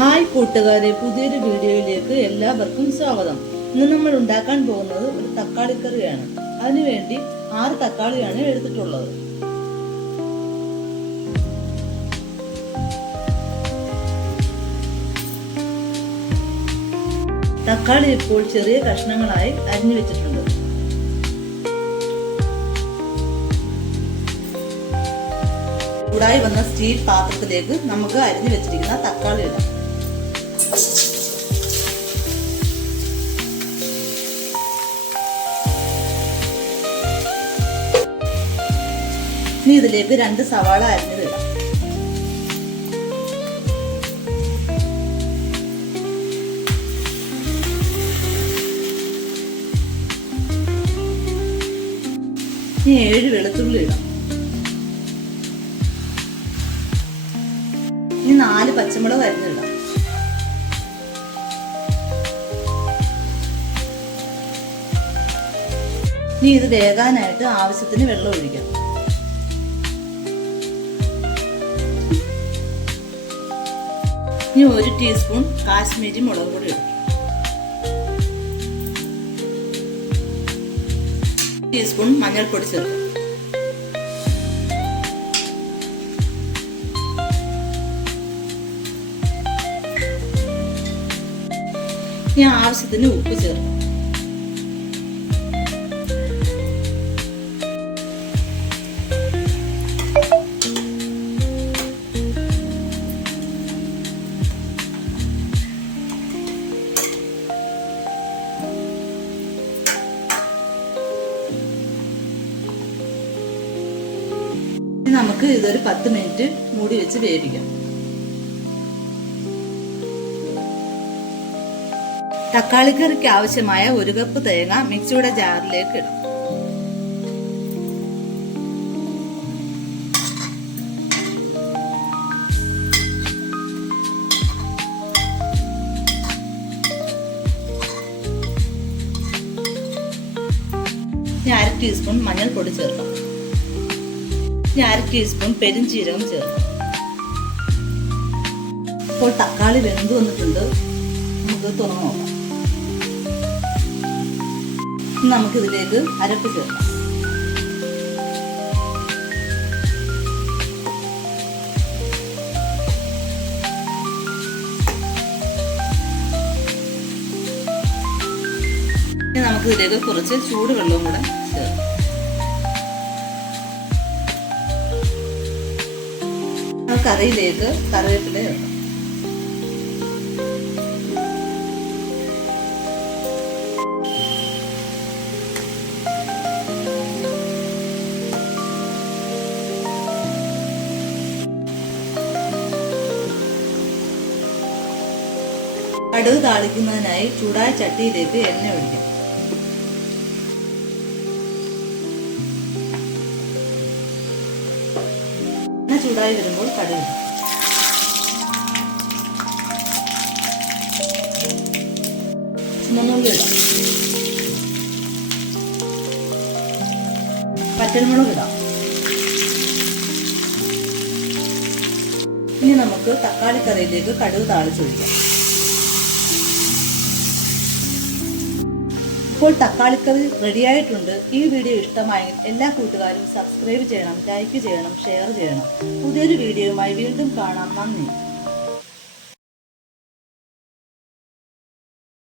Hi കൂട്ടുകാരെ, പുതിയൊരു വീഡിയോയിലേക്ക് എല്ലാവർക്കും സ്വാഗതം. ഇന്ന് നമ്മൾ ഉണ്ടാക്കാൻ പോകുന്നത് ഒരു തക്കാളിക്കറിയാണ്. അതിനുവേണ്ടി 6 തക്കാളിയാണ് എടുത്തിട്ടുള്ളത്. തക്കാളി ഇപ്പോൾ ചെറിയ കഷ്ണങ്ങളായി അരിഞ്ഞു വെച്ചിട്ടുണ്ട്. ചൂടായി വന്ന സ്റ്റീൽ പാത്രത്തിലേക്ക് നമുക്ക് അരിഞ്ഞു വെച്ചിരിക്കുന്ന തക്കാളി ഇടാം. ഇനി ഇതിലേക്ക് 2 സവാള അരിഞ്ഞത് ഇടാം. ഇനി 7 വെളുത്തുള്ളി ഇടാം. ഇനി 4 പച്ചമുളക് അരിഞ്ഞിടാം. ഇനി ഇത് വേകാനായിട്ട് ആവശ്യത്തിന് വെള്ളം ഒഴിക്കാം. ഇനി 1 ടീസ്പൂൺ കാശ്മീരി മുളക് പൊടി ഇടും. 1 ടീസ്പൂൺ മഞ്ഞൾപ്പൊടി ചേർക്കും. ഇനി ആവശ്യത്തിന് ഉപ്പ് ചേർക്കും. നമുക്ക് ഇതൊരു 10 മിനിറ്റ് മൂടി വെച്ച് വേവിക്കാം. തക്കാളിക്കറിക്ക് ആവശ്യമായ 1 കപ്പ് തേങ്ങ മിക്സിയുടെ ജാറിലേക്ക് ഇടാം. ഇനി 1/2 ടീസ്പൂൺ മഞ്ഞൾപ്പൊടി ചേർക്കാം. ഇനി 1/2 ടീസ്പൂൺ പെരുംജീരകം ചേർക്കാം. ഇപ്പോൾ തക്കാളി വെന്ത് വന്നിട്ടുണ്ട്. നമുക്ക് തുറന്നു നോക്കാം. നമുക്കിതിലേക്ക് അരപ്പ് ചേർക്കാം. ഇനി നമുക്കിതിലേക്ക് കുറച്ച് ചൂടുവെള്ളവും കൂടെ ചേർക്കാം. കറിയിലേക്ക് കറിവേപ്പില ചേർക്കാം. കടുക് താളിക്കുന്നതിനായി ചൂടായ ചട്ടിയിലേക്ക് എണ്ണ ഒഴിക്കാം. എണ്ണ ചൂടായി വരുമ്പോൾ കടുക് ചുമന്നുള്ളി ഇടാം. പച്ചമുളക് ഇടാം. ഇനി നമുക്ക് തക്കാളിക്കറിയിലേക്ക് കടുക് താളിച്ചൊഴിക്കാം. ഇപ്പോൾ തക്കാളിക്കറി റെഡിയായിട്ടുണ്ട്. ഈ വീഡിയോ ഇഷ്ടമായെങ്കിൽ എല്ലാ കൂട്ടുകാരും സബ്സ്ക്രൈബ് ചെയ്യണം, ലൈക്ക് ചെയ്യണം, ഷെയർ ചെയ്യണം. പുതിയൊരു വീഡിയോയുമായി വീണ്ടും കാണാം. നന്ദി.